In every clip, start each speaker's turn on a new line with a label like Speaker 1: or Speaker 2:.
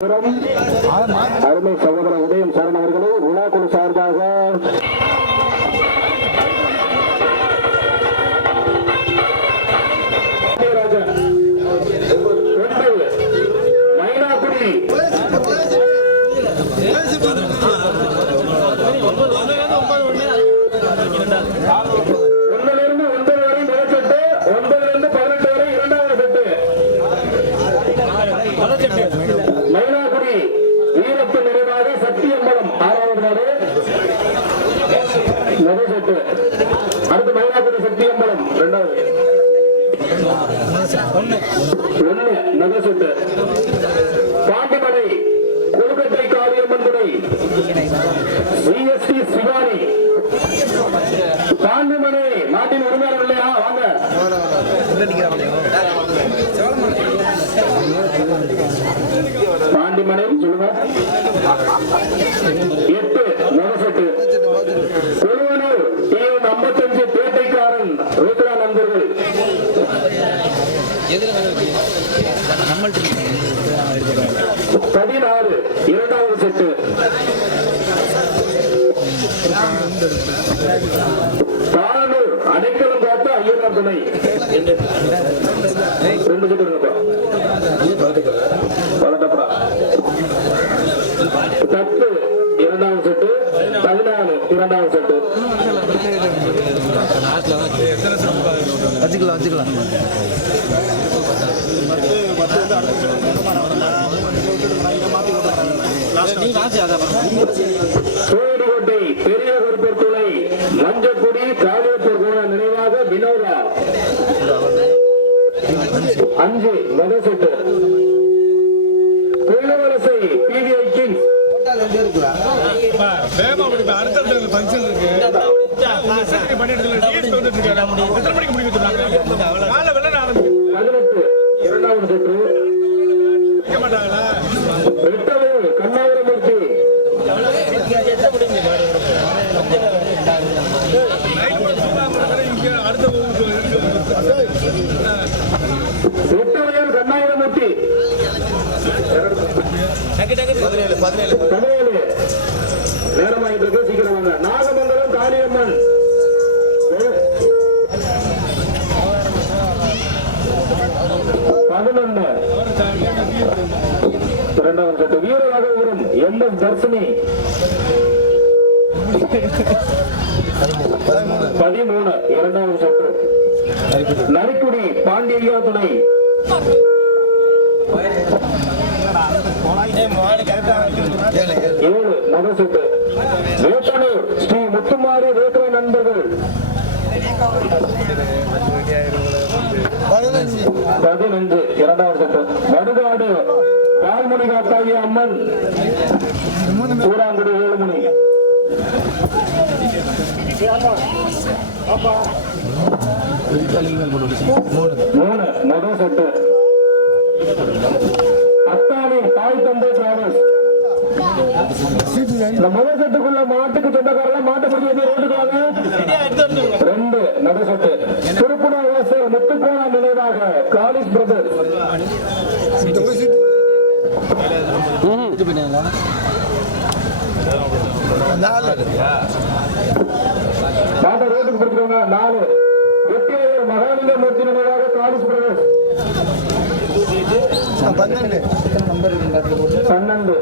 Speaker 1: அருமை சகோதர உதயம் சரண் அவர்களே விழா குழு சார்பாக மைனாக்குடி ஒன்றிலிருந்து ஒன்பது வரை பதினெட்டு வரை இரண்டாவது செட்டு. ஒண்ணு. முதல் பாண்டிமடை கொழுக்கட்டை காரியம்மன் சிஎஸ்டி சிவானி. பாண்டிமடை நாட்டின் உரிமையாளர் இல்லையா வாங்க. பாண்டிமனை சொல்லுங்க. தானூர் அடைக்கலம் காத்த ஐயனார் துணை ரெண்டு செட்டு இருங்கப்பா பத்து இரண்டாவது செட்டு பதினாலு இரண்டாவது செட்டு
Speaker 2: வச்சுக்கலாம் வச்சுக்கலாம்
Speaker 1: சோடிகோட்டை பெரிய கருப்பர் துணை மஞ்சக்குடி காளியப்பர் கோண நினைவாக வினோதா. அஞ்சு முதல் பதினேழு நேரமாயிட்டு இருக்கு சீக்கிரம் வாங்க நாகமங்கலம் காளியம்மன் பதினொன்று இரண்டாவது set Veeraragapuram M S Dharshini பதிமூணு இரண்டாவது செட்டு நரிக்குடி பாண்டியா துணை. ஏழு நகசுட்டு வேட்டனூர் ஸ்ரீ முத்துமாரி ரேட்ரோ நண்பர்கள். பதினஞ்சு. இரண்டாவது செட்டு. வடுகாடு பால்மணி காத்தாகிய அம்மன். சூடாங்குடி ஏழுமணி மூணு முதல் செட்டு தாய் தந்தை டிராவல்ஸ் இந்த முதல் செட்டுக்குள்ள மாட்டுக்கு சொந்தக்காரங்க மாட்டு பிடிச்சி வந்து ரோட்டுக்கு ரெண்டு நடு செட்டு. திருப்புணா வாசல் முத்துக்கோணா நினைவாக காலிஸ் பிரதர் நாலு. வெற்றியாளர் மகாலிங்க மூர்த்தி நினைவாக காலிஸ் பிரதர் పన్నెండు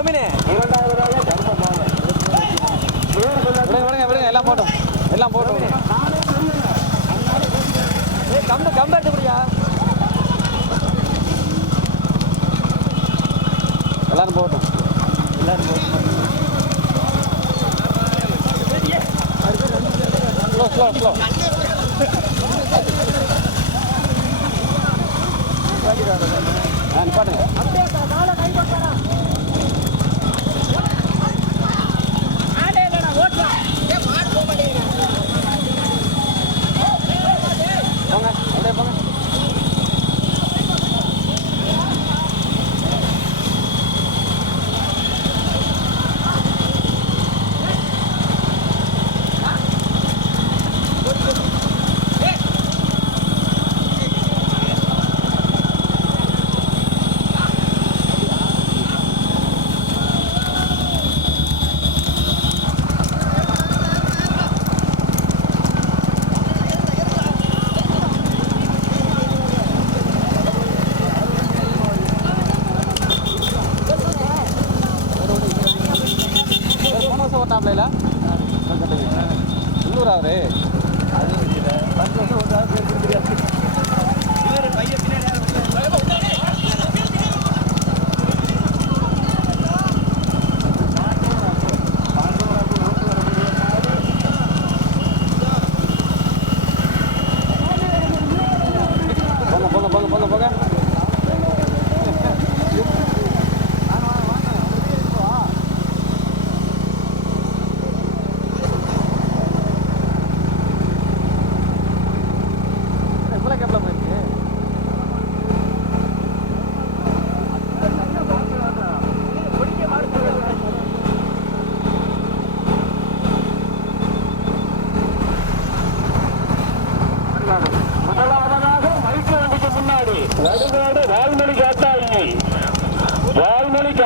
Speaker 1: சோமினே
Speaker 2: விடுங்க விடுங்க எல்லாம் போட்டோம். எல்லாம் போட்டோம். கம்பு கம்பு எடுத்துக்கிறியா எல்லாரும் போட்டோம். எல்லாரும் போட்டோம் ஸ்லோ ஸ்லோ ஸ்லோ நான் பாட்டுங்க Raja! உள்ளூர் அவரு
Speaker 1: அது பத்து வருஷம் ஒரு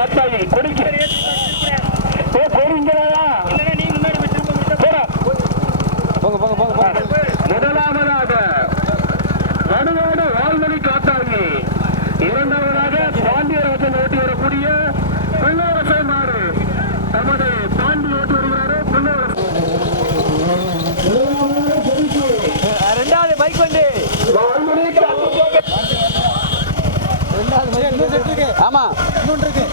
Speaker 1: நாத்தாயி கொடுக்கிறேன் ஓ கொடுங்கிறதா
Speaker 2: போங்க போங்க போங்க போங்க.
Speaker 1: முதலாவதாக வடுவான வால்மணி காத்தாங்கி இரண்டாவதாக பாண்டியர் வசன் ஓட்டி வரக்கூடிய பிள்ளைவரசை மாறு தமது பாண்டி ஓட்டி வருகிறாரு பிள்ளைவரசு
Speaker 2: ரெண்டாவது பைக் வண்டி. ரெண்டாவது பைக் இன்னொன்று ஆமா. இன்னொன்று இருக்கு.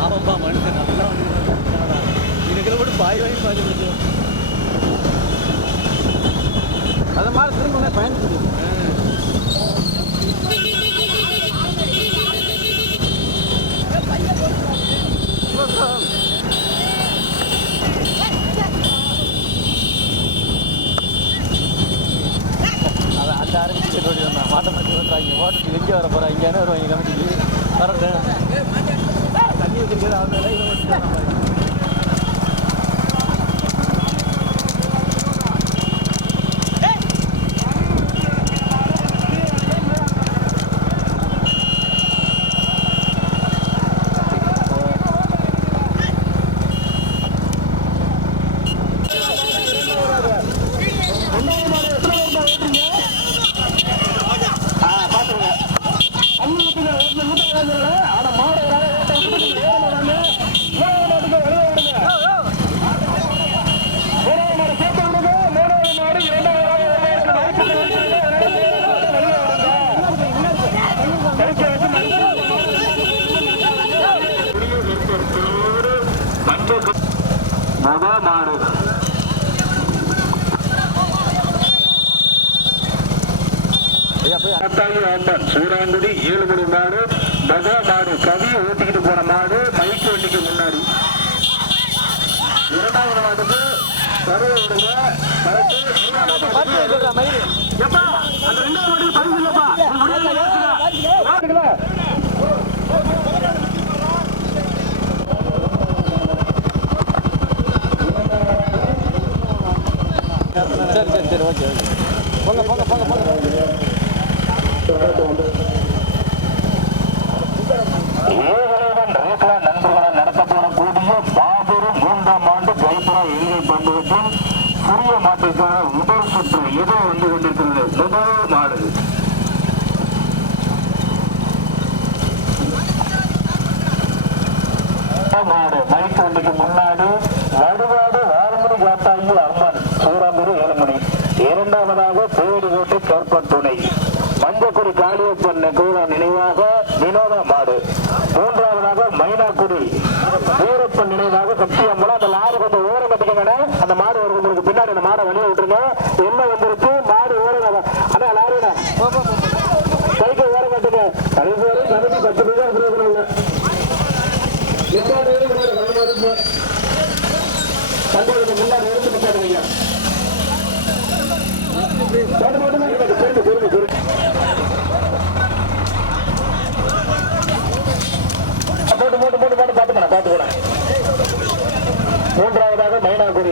Speaker 2: ஆமாம்பா மனுஷன் நல்லா வந்து இதுக்கு கூட பாய் வாங்கி பாதி முடிச்சோம் அது மாதிரி திரும்ப பயன்படுத்தி Welcome. ஓட்டுறாங்க எங்கே வர போகிறா இங்கேனே வருவாங்க கமிட்டிக்கு. வரட்டேன் தண்ணி வச்சிருக்கிறது அவங்க
Speaker 1: முத மாடு
Speaker 2: ஐயா
Speaker 1: ஏழு மணி மாடு மகா மாடு கவியை ஓட்டிக்கிட்டு போன மாடு மைக்கு வண்டிக்கு முன்னாடி. இரண்டாவது மாட்டுக்கு கருவை விடுங்க.
Speaker 2: சரி சரி சரி ஓகே ஓகே போங்க போங்க போங்க போங்க
Speaker 1: மாட்டுக்கான முதல் சுற்று வந்து கொண்டிருக்கிறது முதல் மாடு மாடு மைக் வண்டிக்கு முன்னாடி வடுவாடு வாரமணி அம்மன் சூறாம்புரி ஏழுமணி. இரண்டாவதாக பேடிகோட்டை கற்பன் துணை. மஞ்சக்குடி காளியப்பன் கூட நினைவாக வினோத மாடு. மூன்றாவதாக மைனாக்குடி. வீரப்பன் நினைவாக சக்தி அம்மன் அந்த லாரி கொஞ்சம் ஓரம் கட்டிக்கங்கண்ணே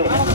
Speaker 1: হবে